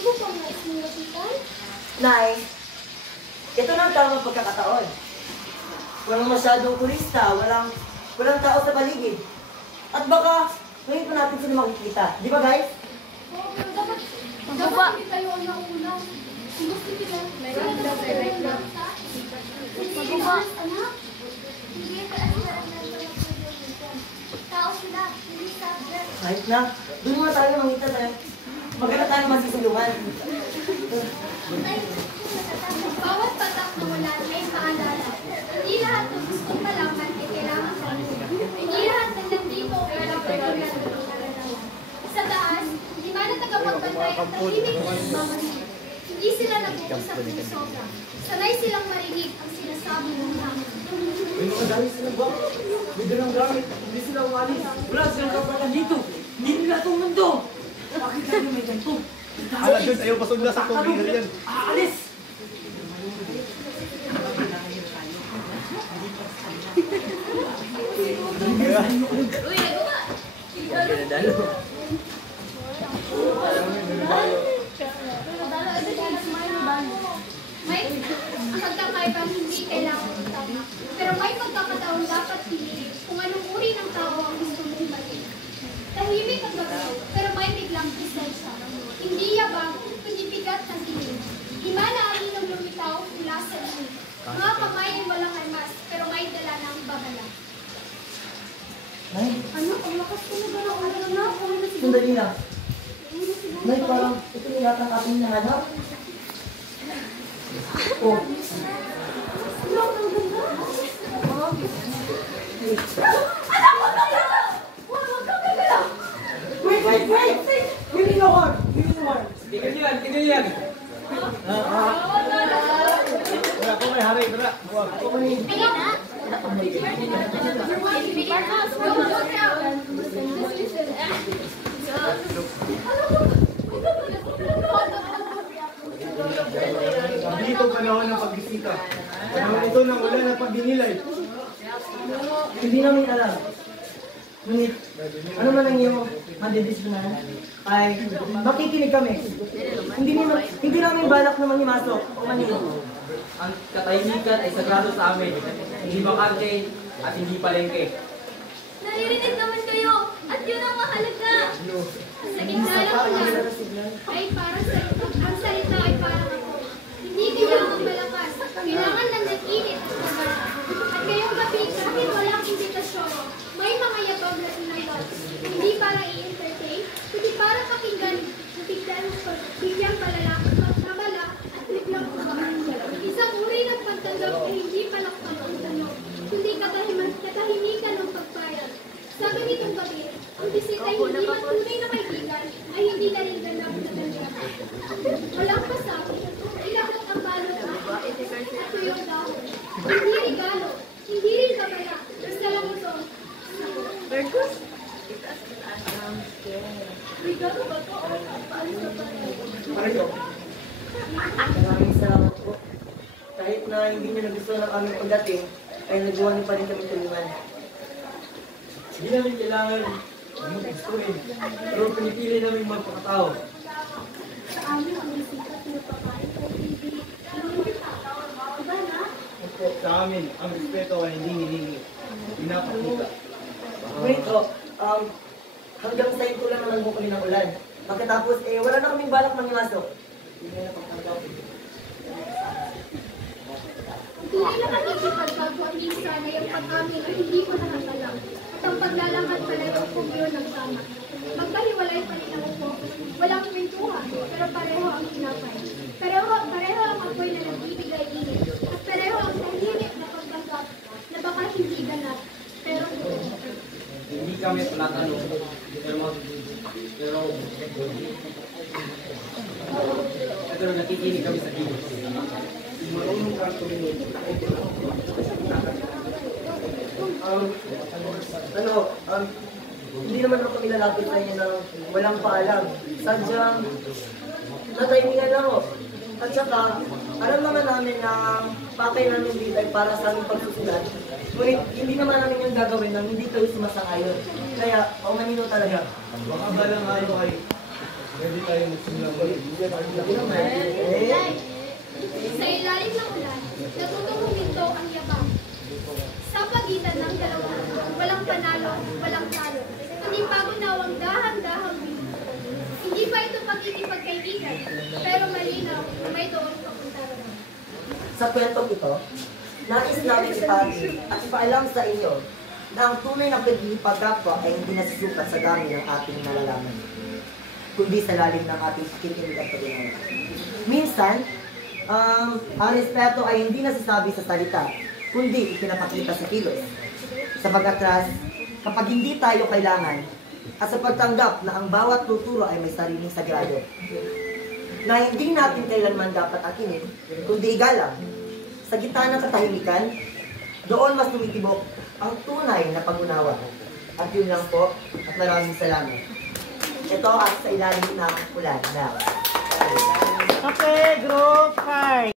ko pang nais nilapitan. Nay, ito na ang tamang pagkakataon. Walang masyadong turista, walang tao sa paligid. At baka, ngayon pa natin sila makikita. Di ba guys? Oo, pero dapat hindi tayo ang nauna. Gusto kita. Maguba. Anak, hindi ka asarang na tao sila, hindi sabi. Kahit na, doon muna tayo mangita tayo. Maganda tayo masisilungan. Bawat patak na wala ay paalala. Hindi lahat ng gustong malaman ay kailangan sa iyo. Hindi lahat ng nandito ay kailangan sa sa taas, hindi man ang tagapagbantay ang tahimik na nagmamasid. Hindi sila nag-uusap ng sobra. Sanay silang marinig ang sinasabi ng hangin. May mga gamit sila ba? May dalang gamit. Hindi sila umalis. Wala silang kapatan dito. Hindi nila itong mundo. Bakit tayo may ganito? Ala, Diyos, ayaw pasugla sa tubig yan. Aalis! Uy, nagawa! May ang pagkakaibang hindi kailangan tama. Pero may pagkakataon dapat piliin kung anong uri ng tao ang gusto mong maging. Tahimik ang gagawin, pero may biglang presensya. Hindi yabang, kundi bigat ng tingin. Himala ang inyong lumitaw mula sa inyo. Mga kamay ay walang armas, pero may dala ng babala. Nay, Ano? Ang lakas ko na gano'n. Ano na? Ano na siguro? sandali lang. Nay, parang ito na yata ang ating nahanap. Oh, Ano? Ang ganda? wait! Give me your horn! Tingnan niyo yan, tingnan niyo yan. Wala ko may hari, wala. Dito panahon ng pagbisita. Panahon ito ng wala ng pagdinilay. Hindi namin alam. Ngunit, ano man ang iyong madedisyonan, ay makikinig kami. Hindi namin balak na manghimasok o manilo. Ang katahimikan ay sagrado sa amin. Hindi bakante at hindi palengke. Naririnig naman kayo, at yun ang mahalaga. Sa gitna ng ulan, ay parang salita. Ang salita ay parang ako. Hindi kailangan malakas. Kailangan lang nag-init at nabala. At ngayong gabi, kahit walang invitasyon, may mga yabag na tinayot. Hindi para i-entertain, kundi para pakinggan, biglang palalakot, nabala, at biglang kumaan. Isang uri ng pagtanggap ay hindi palakpak ang tanong, kundi katahimikan ng pagpayag. Sa ganitong gabi, ang bisita ay hindi man tunay na kaibigan, ay hindi dahil ganap na ganyan. Walang pasabi, ilabot ang balot at tuyong dahon. Hindi regalo, hindi rin kabala, basta lang ito. Marcos? Regalo ba ito? Paano sa Pareho. Maraming salamat po. Kahit na hindi niyo nagustuhan ang aming pagdating, ay nagawa niyo pa rin kami tulungan. Hindi namin kailangan yung gustuhin. Pero pinipili namin magpakatao. Sa amin ang bisita na pakain ay hindi. Diba na? Opo, sa amin, ang respeto ay hindi hinihingi. Pinapakita. Wait, hanggang sa ito lang naman po kami ng ulan. Pagkatapos, wala na kaming balak manghimasok. Hindi na napagtanggap. Tunay na nakikipagbago at minsan ay ang pag-amin ay hindi ko nakakalam. At ang paglalakad pareho kung yun ang tama. Magkahiwalay pa rin ang upo. Walang kwentuhan, pero pareho ang kinapay. Pareho ang apoy na nagbibigay init. At pareho ang tahimik na pagtanggap na baka hindi ganap. Pero Hindi kami tinatanong. Pero nakikinig kami sa Diyos. Marunong kang tumingin. Hindi naman ako kami lalapit sa inyo ng walang paalam. Sadyang, natimingan lang ako. At saka, alam naman namin na pakay namin dito ay para sa aming pagsusulat. Ngunit hindi naman namin yung gagawin nang hindi kayo sumasangayon. Kaya, paumanino talaga. Baka balang araw ay Pwede tayo magsimulang ulit. Sa ilalim ng ulan, natutong huminto ang yabang. Sa pagitan ng dalawa, walang panalo, walang talo. Kundi pagunawang dahang-dahang bigo. Hindi pa ito pagkikipagkaibigan, pero malinaw na may doon papunta ron. Sa kwentong ito, nais namin ipaalam sa inyo na ang tunay na pagkikipagkapwa ay hindi nasusukat sa dami ng ating nalalaman, kundi sa lalim ng ating pakikinig at pag-unawa. Minsan, ang respeto ay hindi nasasabi sa salita, kundi ipinapakita sa kilos. Sa pag-atras, kapag hindi tayo kailangan, at sa pagtanggap na ang bawat tuturo ay may sariling sagrado, na hindi natin kailanman dapat akinin, kundi igalang. Sa gitna ng katahimikan, doon mas tumitibok ang tunay na pag-unawa. At yun lang po, at maraming salamat. Ito at sa ilalim ng ulan na. Okay, group 5.